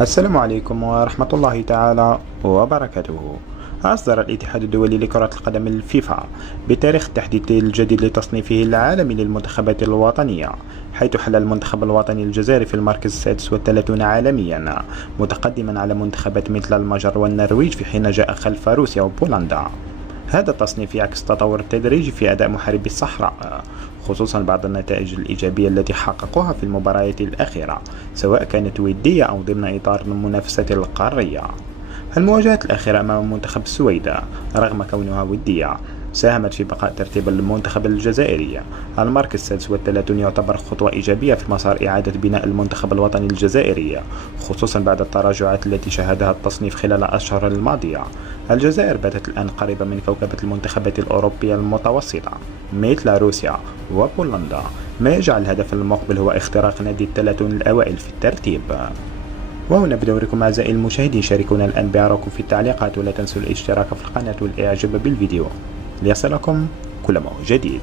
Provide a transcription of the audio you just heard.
السلام عليكم ورحمة الله تعالى وبركاته. أصدر الاتحاد الدولي لكرة القدم الفيفا بتاريخ التحديث الجديد لتصنيفه العالمي للمنتخبات الوطنية، حيث حل المنتخب الوطني الجزائري في المركز 36 عالميا، متقدما على منتخبات مثل المجر والنرويج، في حين جاء خلف روسيا وبولندا. هذا التصنيف يعكس التطور التدريجي في أداء محاربي الصحراء، خصوصا بعد النتائج الإيجابية التي حققوها في المباريات الأخيرة، سواء كانت ودية أو ضمن إطار المنافسة القارية. المواجهات الأخيرة أمام منتخب السويد، رغم كونها ودية، ساهمت في بقاء ترتيب المنتخب الجزائري. المركز 36 يعتبر خطوة إيجابية في مسار إعادة بناء المنتخب الوطني الجزائري، خصوصا بعد التراجعات التي شهدها التصنيف خلال الأشهر الماضية. الجزائر باتت الآن قريبة من كوكبة المنتخبات الأوروبية المتوسطة مثل روسيا وبولندا، ما يجعل الهدف المقبل هو اختراق نادي ال30 الأوائل في الترتيب. وهنا بدوركم أعزائي المشاهدين، شاركونا الآن بآرائكم في التعليقات، ولا تنسوا الاشتراك في القناة والإعجاب بالفيديو ليصلكم كل ما هو جديد.